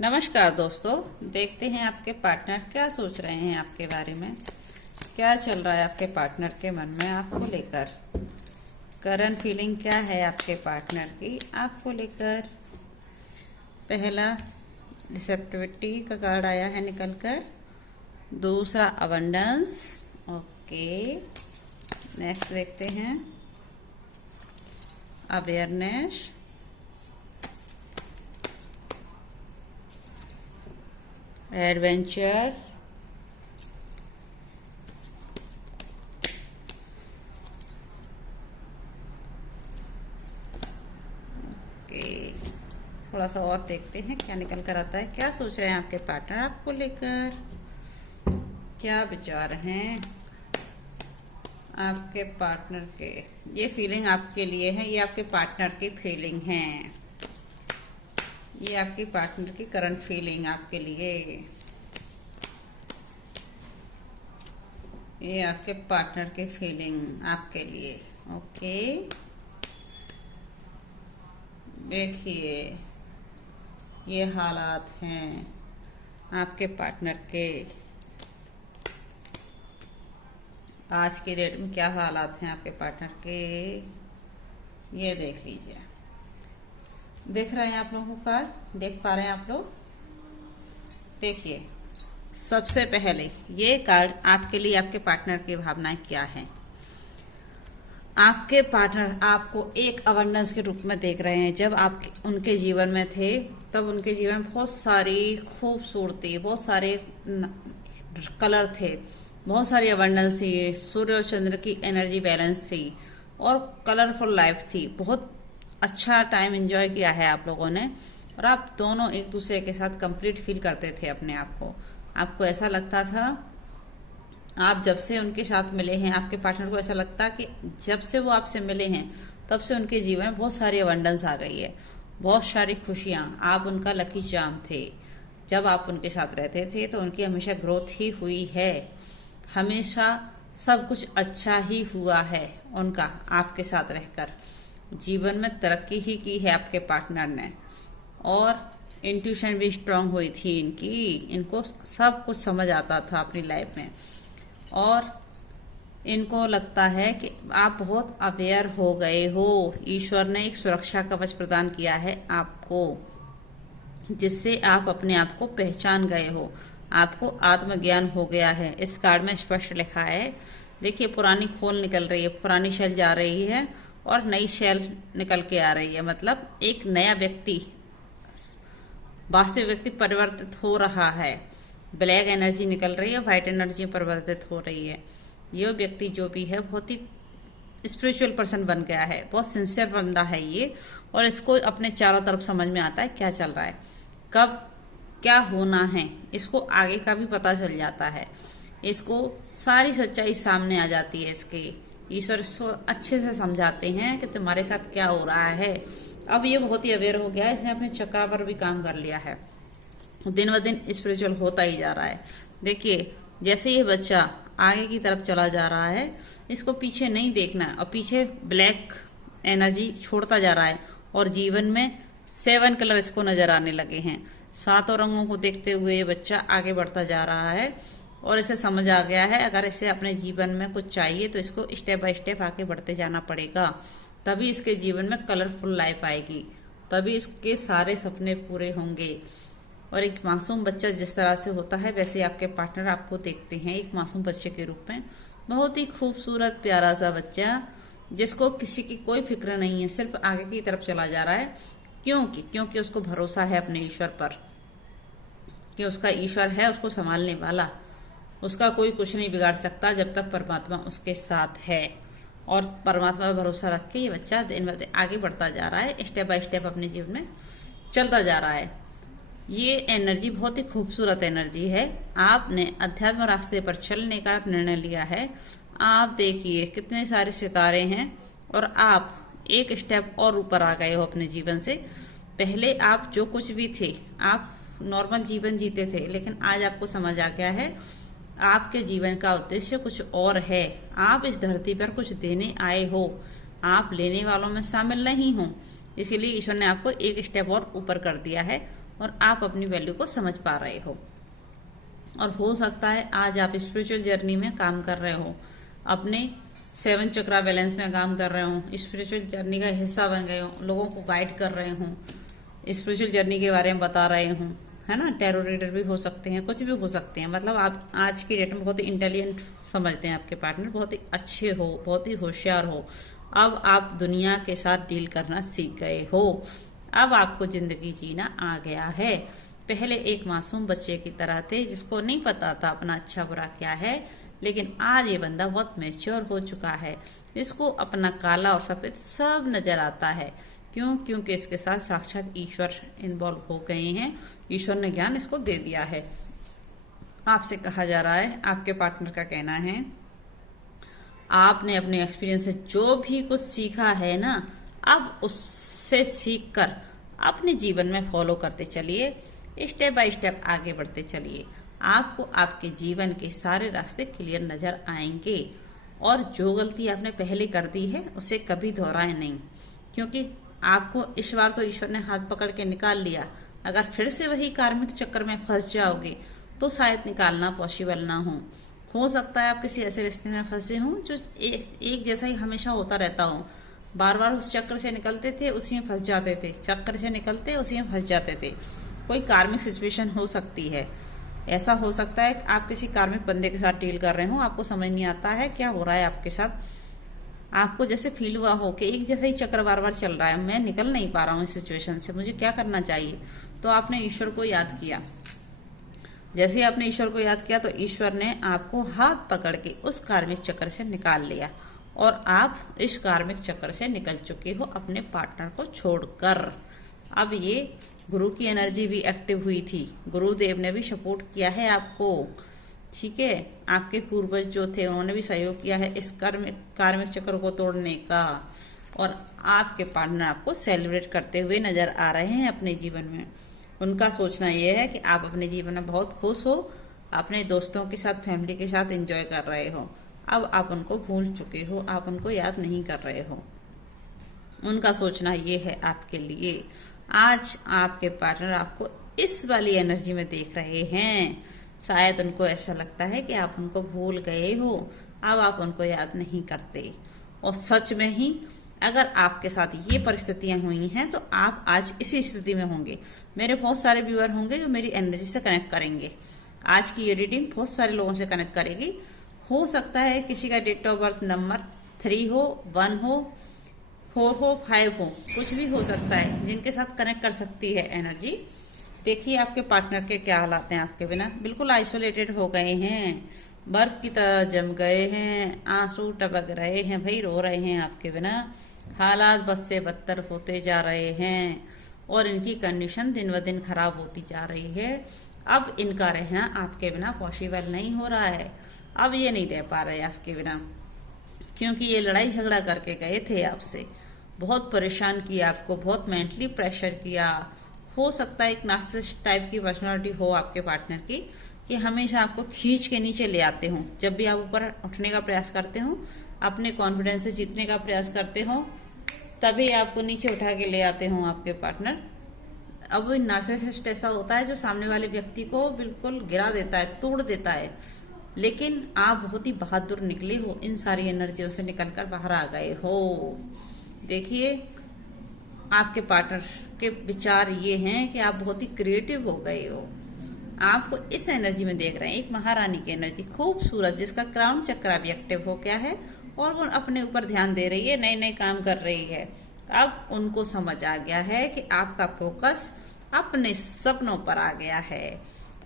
नमस्कार दोस्तों, देखते हैं आपके पार्टनर क्या सोच रहे हैं आपके बारे में। क्या चल रहा है आपके पार्टनर के मन में आपको लेकर। करंट फीलिंग क्या है आपके पार्टनर की आपको लेकर। पहला रिसेप्टिविटी का कार्ड आया है निकल कर। दूसरा अबंडेंस। ओके, नेक्स्ट देखते हैं अवेयरनेस। एडवेंचर। ओके, थोड़ा सा और देखते हैं क्या निकल कर आता है। क्या सोच रहे हैं आपके पार्टनर आपको लेकर, क्या विचार हैं आपके पार्टनर के। ये फीलिंग आपके लिए है, ये आपके पार्टनर की फीलिंग है। ये आपकी पार्टनर की करंट फीलिंग आपके लिए। ये आपके पार्टनर की फीलिंग आपके लिए। ओके, देखिए ये हालात हैं आपके पार्टनर के। आज के डेट में क्या हालात हैं आपके पार्टनर के, ये देख लीजिए। देख रहे हैं आप लोगों का, देख पा रहे हैं आप लोग। देखिए, सबसे पहले ये कार्ड आपके लिए आपके पार्टनर की भावनाएं क्या हैं। आपके पार्टनर आपको एक अबंडेंस के रूप में देख रहे हैं। जब आप उनके जीवन में थे तब उनके जीवन में बहुत सारी खूबसूरती, बहुत सारे कलर थे, बहुत सारी अबंडेंस थी, सूर्य और चंद्र की एनर्जी बैलेंस थी और कलरफुल लाइफ थी। बहुत अच्छा टाइम एंजॉय किया है आप लोगों ने और आप दोनों एक दूसरे के साथ कंप्लीट फील करते थे अपने आप को। आपको ऐसा लगता था, आप जब से उनके साथ मिले हैं आपके पार्टनर को ऐसा लगता कि जब से वो आपसे मिले हैं तब से उनके जीवन में बहुत सारी अबंडेंस आ गई है, बहुत सारी खुशियाँ। आप उनका लकी चार्म थे। जब आप उनके साथ रहते थे तो उनकी हमेशा ग्रोथ ही हुई है, हमेशा सब कुछ अच्छा ही हुआ है उनका। आपके साथ रहकर जीवन में तरक्की ही की है आपके पार्टनर ने और इंट्यूशन भी स्ट्रांग हुई थी इनकी। इनको सब कुछ समझ आता था अपनी लाइफ में और इनको लगता है कि आप बहुत अवेयर हो गए हो। ईश्वर ने एक सुरक्षा कवच प्रदान किया है आपको, जिससे आप अपने आप को पहचान गए हो, आपको आत्मज्ञान हो गया है। इस कार्ड में स्पष्ट लिखा है। देखिए, पुरानी खोल निकल रही है, पुरानी शेल जा रही है और नई शेल निकल के आ रही है। मतलब एक नया व्यक्ति, वास्तविक व्यक्ति परिवर्तित हो रहा है। ब्लैक एनर्जी निकल रही है, वाइट एनर्जी परिवर्तित हो रही है। ये व्यक्ति जो भी है बहुत ही स्पिरिचुअल पर्सन बन गया है, बहुत सिंसियर बंदा है ये और इसको अपने चारों तरफ समझ में आता है क्या चल रहा है, कब क्या होना है। इसको आगे का भी पता चल जाता है, इसको सारी सच्चाई सामने आ जाती है इसके। ईश्वर इसको अच्छे से समझाते हैं कि तुम्हारे साथ क्या हो रहा है। अब ये बहुत ही अवेयर हो गया है, इसने अपने चक्र पर भी काम कर लिया है, दिन ब दिन स्पिरिचुअल होता ही जा रहा है। देखिए, जैसे ये बच्चा आगे की तरफ चला जा रहा है, इसको पीछे नहीं देखना और पीछे ब्लैक एनर्जी छोड़ता जा रहा है और जीवन में 7 कलर इसको नजर आने लगे हैं। 7 रंगों को देखते हुए ये बच्चा आगे बढ़ता जा रहा है और इसे समझ आ गया है अगर इसे अपने जीवन में कुछ चाहिए तो इसको स्टेप बाय स्टेप आगे बढ़ते जाना पड़ेगा, तभी इसके जीवन में कलरफुल लाइफ आएगी, तभी इसके सारे सपने पूरे होंगे। और एक मासूम बच्चा जिस तरह से होता है वैसे आपके पार्टनर आपको देखते हैं एक मासूम बच्चे के रूप में। बहुत ही खूबसूरत प्यारा सा बच्चा जिसको किसी की कोई फिक्र नहीं है, सिर्फ आगे की तरफ चला जा रहा है। क्योंकि उसको भरोसा है अपने ईश्वर पर कि उसका ईश्वर है उसको संभालने वाला, उसका कोई कुछ नहीं बिगाड़ सकता जब तक परमात्मा उसके साथ है। और परमात्मा पर भरोसा रख के ये बच्चा दिन ब दिन आगे बढ़ता जा रहा है, स्टेप बाय स्टेप अपने जीवन में चलता जा रहा है। ये एनर्जी बहुत ही खूबसूरत एनर्जी है। आपने अध्यात्म रास्ते पर चलने का निर्णय लिया है। आप देखिए कितने सारे सितारे हैं और आप एक स्टेप और ऊपर आ गए हो अपने जीवन से। पहले आप जो कुछ भी थे, आप नॉर्मल जीवन जीते थे, लेकिन आज आपको समझ आ गया है आपके जीवन का उद्देश्य कुछ और है। आप इस धरती पर कुछ देने आए हो, आप लेने वालों में शामिल नहीं हो। इसीलिए ईश्वर ने आपको एक स्टेप और ऊपर कर दिया है और आप अपनी वैल्यू को समझ पा रहे हो। और हो सकता है आज आप स्पिरिचुअल जर्नी में काम कर रहे हो, अपने 7 चक्रा बैलेंस में काम कर रहे हो, स्पिरिचुअल जर्नी का हिस्सा बन गए हो, लोगों को गाइड कर रहे हो, स्पिरिचुअल जर्नी के बारे में बता रहे हो, है ना। टैरो रीडर भी हो सकते हैं, कुछ भी हो सकते हैं। मतलब आप आज की डेट में बहुत ही इंटेलिजेंट समझते हैं आपके पार्टनर, बहुत ही अच्छे हो, बहुत ही होशियार हो। अब आप दुनिया के साथ डील करना सीख गए हो। अब आपको ज़िंदगी जीना आ गया है। पहले एक मासूम बच्चे की तरह थे जिसको नहीं पता था अपना अच्छा बुरा क्या है, लेकिन आज ये बंदा बहुत मैच्योर हो चुका है। इसको अपना काला और सफ़ेद सब नज़र आता है। क्यों? क्योंकि इसके साथ साक्षात ईश्वर इन्वॉल्व हो गए हैं। ईश्वर ने ज्ञान इसको दे दिया है। आपसे कहा जा रहा है, आपके पार्टनर का कहना है, आपने अपने एक्सपीरियंस से जो भी कुछ सीखा है ना, अब उससे सीख कर अपने जीवन में फॉलो करते चलिए, स्टेप बाय स्टेप आगे बढ़ते चलिए। आपको आपके जीवन के सारे रास्ते क्लियर नज़र आएंगे। और जो गलती आपने पहले कर दी है उसे कभी दोहराएं नहीं, क्योंकि आपको इस बार तो ईश्वर ने हाथ पकड़ के निकाल लिया। अगर फिर से वही कार्मिक चक्कर में फंस जाओगे तो शायद निकालना पॉसिबल ना हो सकता है आप किसी ऐसे रिश्ते में फंसे हों जो एक जैसा ही हमेशा होता रहता हो। बार बार उस चक्कर से निकलते थे, उसी में फंस जाते थे, चक्कर से निकलते उसी में फंस जाते थे। कोई कार्मिक सिचुएशन हो सकती है। ऐसा हो सकता है आप किसी कार्मिक बंदे के साथ डील कर रहे हो, आपको समझ नहीं आता है क्या हो रहा है आपके साथ। आपको जैसे फील हुआ हो कि एक जैसा ही चक्कर बार बार चल रहा है, मैं निकल नहीं पा रहा हूँ इस सिचुएशन से, मुझे क्या करना चाहिए। तो आपने ईश्वर को याद किया। जैसे ही आपने ईश्वर को याद किया तो ईश्वर ने आपको हाथ पकड़ के उस कार्मिक चक्कर से निकाल लिया और आप इस कार्मिक चक्कर से निकल चुके हो अपने पार्टनर को छोड़कर। अब ये गुरु की एनर्जी भी एक्टिव हुई थी, गुरुदेव ने भी सपोर्ट किया है आपको, ठीक है। आपके पूर्वज जो थे उन्होंने भी सहयोग किया है इस कार्मिक चक्र को तोड़ने का। और आपके पार्टनर आपको सेलिब्रेट करते हुए नजर आ रहे हैं अपने जीवन में। उनका सोचना ये है कि आप अपने जीवन में बहुत खुश हो, अपने दोस्तों के साथ, फैमिली के साथ एंजॉय कर रहे हो। अब आप उनको भूल चुके हो, आप उनको याद नहीं कर रहे हो। उनका सोचना ये है आपके लिए। आज आपके पार्टनर आपको इस वाली एनर्जी में देख रहे हैं। शायद उनको ऐसा लगता है कि आप उनको भूल गए हो, अब आप उनको याद नहीं करते। और सच में ही अगर आपके साथ ये परिस्थितियां हुई हैं तो आप आज इसी स्थिति में होंगे। मेरे बहुत सारे व्यूअर होंगे जो मेरी एनर्जी से कनेक्ट करेंगे। आज की ये रीडिंग बहुत सारे लोगों से कनेक्ट करेगी। हो सकता है किसी का डेट ऑफ बर्थ नंबर 3 हो, 1 हो, 4 हो, 5 हो, कुछ भी हो सकता है जिनके साथ कनेक्ट कर सकती है एनर्जी। देखिए आपके पार्टनर के क्या हालात हैं आपके बिना। बिल्कुल आइसोलेटेड हो गए हैं, बर्फ की तरह जम गए हैं, आंसू टपक रहे हैं, भाई रो रहे हैं आपके बिना। हालात बद से बदतर होते जा रहे हैं और इनकी कंडीशन दिन ब दिन खराब होती जा रही है। अब इनका रहना आपके बिना पॉसिबल नहीं हो रहा है। अब ये नहीं रह पा रहे आपके बिना, क्योंकि ये लड़ाई झगड़ा करके गए थे आपसे, बहुत परेशान किया आपको, बहुत मेंटली प्रेशर किया। हो सकता है एक नार्सिसिस्ट टाइप की पर्सनालिटी हो आपके पार्टनर की, कि हमेशा आपको खींच के नीचे ले आते हो। जब भी आप ऊपर उठने का प्रयास करते हो, अपने कॉन्फिडेंस से जीतने का प्रयास करते हो, तभी आपको नीचे उठा के ले आते हो आपके पार्टनर। अब नार्सिसिस्ट ऐसा होता है जो सामने वाले व्यक्ति को बिल्कुल गिरा देता है, तोड़ देता है। लेकिन आप बहुत ही बहादुर निकले हो, इन सारी एनर्जियों से निकलकर बाहर आ गए हो। देखिए आपके पार्टनर के विचार ये हैं कि आप बहुत ही क्रिएटिव हो गए हो। आपको इस एनर्जी में देख रहे हैं, एक महारानी की एनर्जी, खूबसूरत, जिसका क्राउन चक्र भी एक्टिव हो गया है और वो अपने ऊपर ध्यान दे रही है, नए नए काम कर रही है। अब उनको समझ आ गया है कि आपका फोकस अपने सपनों पर आ गया है।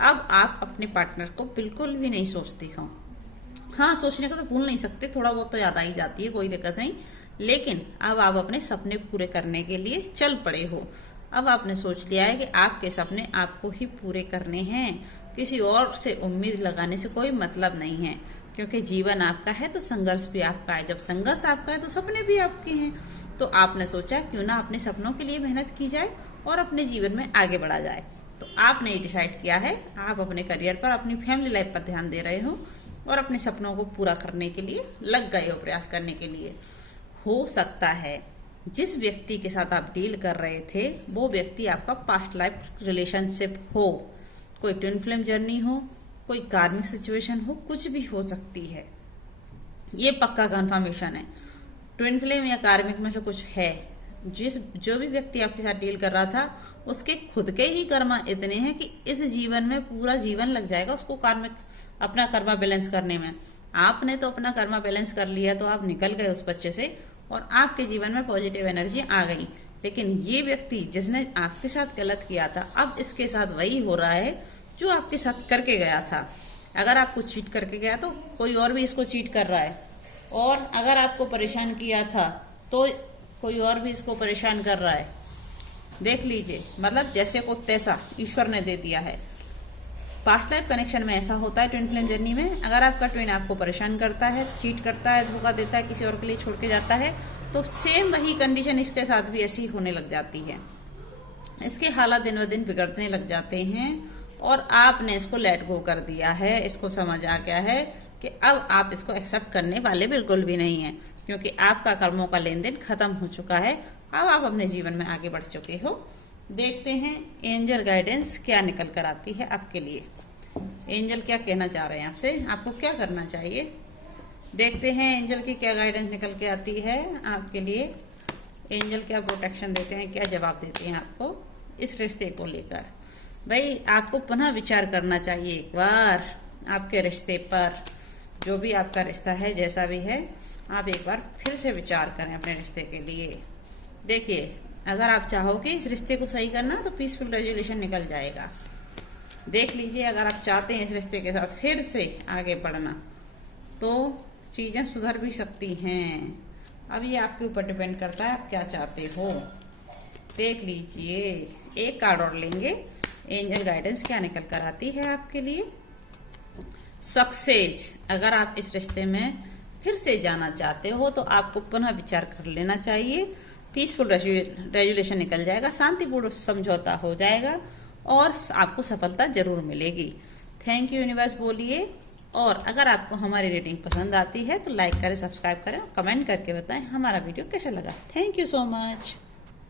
अब आप अपने पार्टनर को बिल्कुल भी नहीं सोचते हो। हाँ, सोचने को तो भूल नहीं सकते, थोड़ा बहुत तो याद आ ही जाती है, कोई दिक्कत नहीं। लेकिन अब आप अपने सपने पूरे करने के लिए चल पड़े हो। अब आपने सोच लिया है कि आपके सपने आपको ही पूरे करने हैं, किसी और से उम्मीद लगाने से कोई मतलब नहीं है, क्योंकि जीवन आपका है तो संघर्ष भी आपका है। जब संघर्ष आपका है तो सपने भी आपके हैं। तो आपने सोचा क्यों ना अपने सपनों के लिए मेहनत की जाए और अपने जीवन में आगे बढ़ा जाए। तो आपने ये डिसाइड किया है, आप अपने करियर पर, अपनी फैमिली लाइफ पर ध्यान दे रहे हो और अपने सपनों को पूरा करने के लिए लग गए हो, प्रयास करने के लिए। हो सकता है जिस व्यक्ति के साथ आप डील कर रहे थे वो व्यक्ति आपका पास्ट लाइफ रिलेशनशिप हो, कोई ट्विन फ्लेम जर्नी हो, कोई कार्मिक सिचुएशन हो, कुछ भी हो सकती है। ये पक्का कंफर्मेशन है, ट्विन फ्लेम या कार्मिक में से कुछ है। जो भी व्यक्ति आपके साथ डील कर रहा था उसके खुद के ही कर्मा इतने हैं कि इस जीवन में पूरा जीवन लग जाएगा उसको कार्मिक अपना कर्मा बैलेंस करने में। आपने तो अपना कर्मा बैलेंस कर लिया तो आप निकल गए उस बच्चे से और आपके जीवन में पॉजिटिव एनर्जी आ गई। लेकिन ये व्यक्ति जिसने आपके साथ गलत किया था अब इसके साथ वही हो रहा है जो आपके साथ करके गया था। अगर आपको चीट करके गया तो कोई और भी इसको चीट कर रहा है, और अगर आपको परेशान किया था तो कोई और भी इसको परेशान कर रहा है। देख लीजिए, मतलब जैसे को तैसा ईश्वर ने दे दिया है। पास्ट लाइफ कनेक्शन में ऐसा होता है ट्विन फ्लेम जर्नी में, अगर आपका ट्विन आपको परेशान करता है, चीट करता है, धोखा देता है, किसी और के लिए छोड़ के जाता है, तो सेम वही कंडीशन इसके साथ भी ऐसी होने लग जाती है। इसके हालात दिन ब दिन बिगड़ने लग जाते हैं और आपने इसको लेट गो कर दिया है। इसको समझ आ गया है कि अब आप इसको एक्सेप्ट करने वाले बिल्कुल भी नहीं हैं, क्योंकि आपका कर्मों का लेन देन खत्म हो चुका है। अब आप अपने जीवन में आगे बढ़ चुके हो। देखते हैं एंजल गाइडेंस क्या निकल कर आती है आपके लिए। एंजल क्या कहना चाह रहे हैं आपसे, आपको क्या करना चाहिए। देखते हैं एंजल की क्या गाइडेंस निकल के आती है आपके लिए। एंजल क्या प्रोटेक्शन देते हैं, क्या जवाब देते हैं आपको इस रिश्ते को लेकर। भाई आपको पुनः विचार करना चाहिए एक बार आपके रिश्ते पर। जो भी आपका रिश्ता है, जैसा भी है, आप एक बार फिर से विचार करें अपने रिश्ते के लिए। देखिए, अगर आप चाहोगे इस रिश्ते को सही करना तो पीसफुल रेजोल्यूशन निकल जाएगा। देख लीजिए, अगर आप चाहते हैं इस रिश्ते के साथ फिर से आगे बढ़ना तो चीज़ें सुधर भी सकती हैं। अब ये आपके ऊपर डिपेंड करता है आप क्या चाहते हो। देख लीजिए, एक कार्ड और लेंगे, एंजल गाइडेंस क्या निकल कर आती है आपके लिए। सक्सेस, अगर आप इस रिश्ते में फिर से जाना चाहते हो तो आपको पुनः विचार कर लेना चाहिए। पीसफुल रेजुलेशन निकल जाएगा, शांतिपूर्ण समझौता हो जाएगा और आपको सफलता जरूर मिलेगी। थैंक यू यूनिवर्स बोलिए। और अगर आपको हमारी रीडिंग पसंद आती है तो लाइक करें, सब्सक्राइब करें, कमेंट करके बताएं हमारा वीडियो कैसा लगा। Thank you so much.